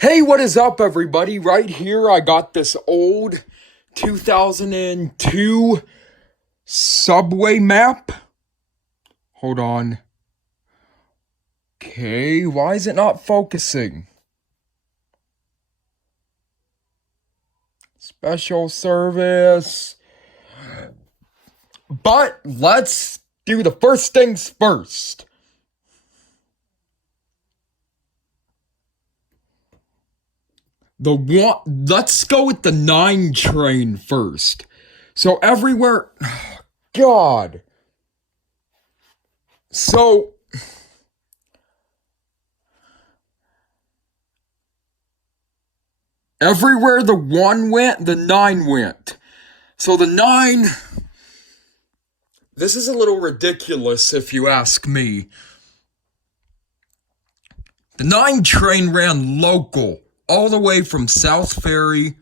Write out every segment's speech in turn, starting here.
Hey, what is up, everybody? Right here, I got this old 2002 Subway map. Hold on. Okay, why is it not focusing? Special service. But let's do the first things first. Let's go with the 9 train first. So everywhere, God. So everywhere the 1 went, the 9 went. So the 9, this is a little ridiculous if you ask me. The 9 train ran local all the way from South Ferry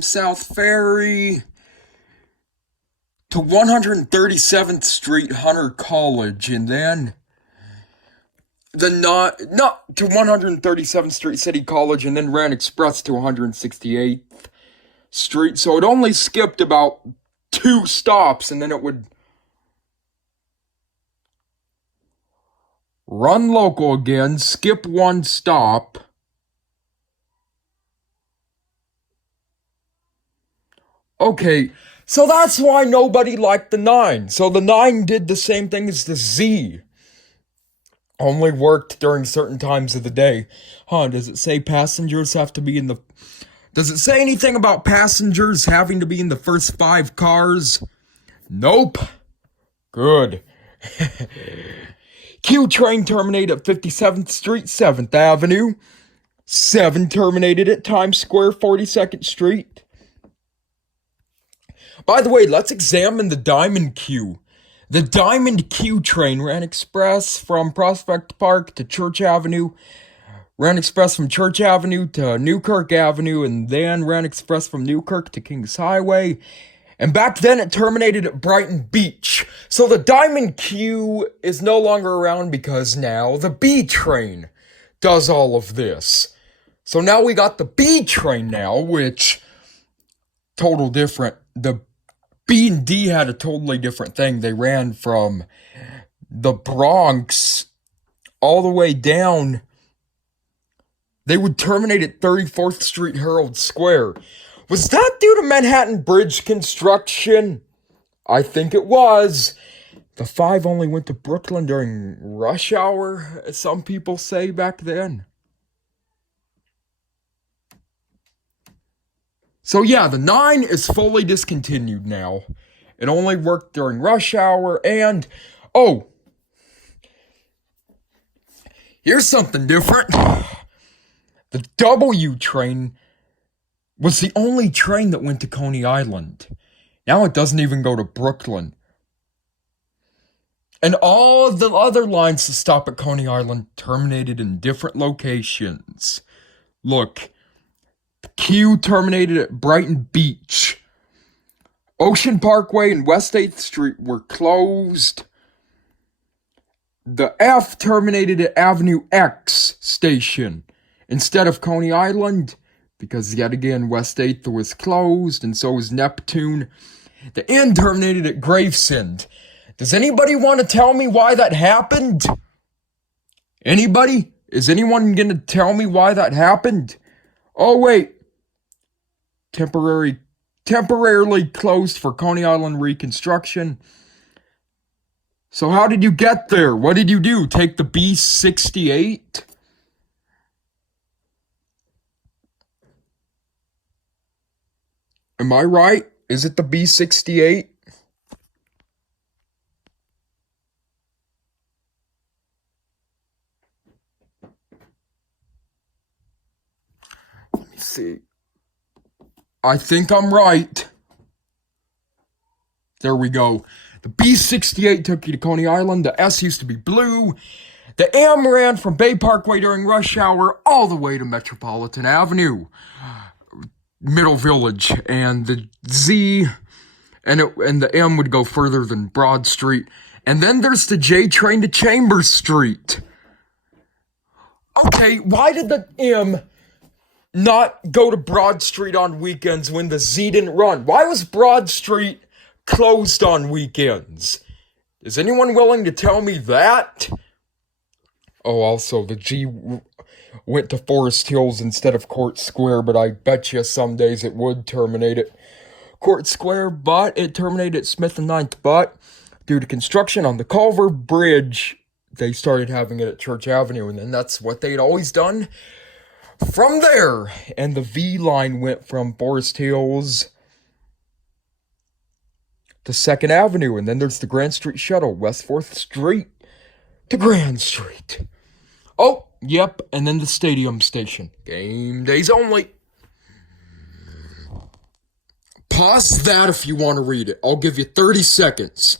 South Ferry to 137th Street, Hunter College, and then not to 137th Street City College, and then ran express to 168th Street. So it only skipped about 2 stops, and then it would run local again, skip 1 stop. Okay, so that's why nobody liked the 9. So the 9 did the same thing as the Z. Only worked during certain times of the day. Does it say passengers have to be in the... Does it say anything about passengers having to be in the first 5 cars? Nope. Good. Q train terminated at 57th Street, 7th Avenue. 7 terminated at Times Square, 42nd Street. By the way, let's examine the Diamond Q. The Diamond Q train ran express from Prospect Park to Church Avenue, ran express from Church Avenue to Newkirk Avenue, and then ran express from Newkirk to Kings Highway. And back then it terminated at Brighton Beach. So the Diamond Q is no longer around because now the B train does all of this. So now we got the B train now, which total different. The B and D had a totally different thing. They ran from the Bronx all the way down. They would terminate at 34th Street, Herald Square. Was that due to Manhattan Bridge construction? I think it was. The 5 only went to Brooklyn during rush hour, as some people say back then. So yeah, the 9 is fully discontinued now. It only worked during rush hour, and... oh! Here's something different. The W train was the only train that went to Coney Island. Now it doesn't even go to Brooklyn. And all of the other lines to stop at Coney Island terminated in different locations. Look, Q terminated at Brighton Beach. Ocean Parkway and West 8th Street were closed. The F terminated at Avenue X station instead of Coney Island, because yet again West 8th was closed, and so was Neptune. The N terminated at Gravesend. Does anybody want to tell me why that happened? Anybody? Is anyone gonna tell me why that happened? Oh wait. Temporarily closed for Coney Island reconstruction. So how did you get there? What did you do? Take the B68? Am I right? Is it the B68? Let me see. I think I'm right. There we go. The B68 took you to Coney Island. The S used to be blue. The M ran from Bay Parkway during rush hour all the way to Metropolitan Avenue, Middle Village. And the Z and the M would go further than Broad Street. And then there's the J train to Chambers Street. Okay, why did the M not go to Broad Street on weekends when the Z didn't run? Why was Broad Street closed on weekends? Is anyone willing to tell me that? Oh, also, the G went to Forest Hills instead of Court Square, but I bet you some days it would terminate at Court Square, but it terminated at Smith and 9th. But due to construction on the Culver Bridge, they started having it at Church Avenue, and then that's what they'd always done from there. And the V line went from Forest Hills to 2nd Avenue, and then there's the Grand Street Shuttle, West 4th Street to Grand Street. Oh, yep, and then the Stadium Station. Game days only. Pause that if you want to read it. I'll give you 30 seconds.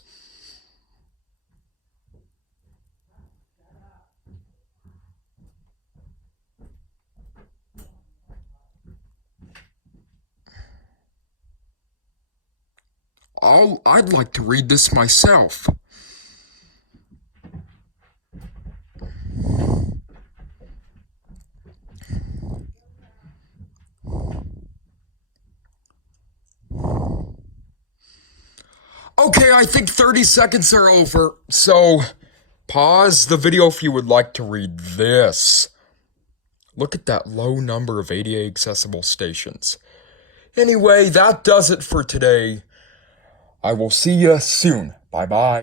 I'd like to read this myself. Okay, I think 30 seconds are over, so pause the video if you would like to read this. Look at that low number of ADA accessible stations. Anyway, that does it for today. I will see you soon. Bye-bye.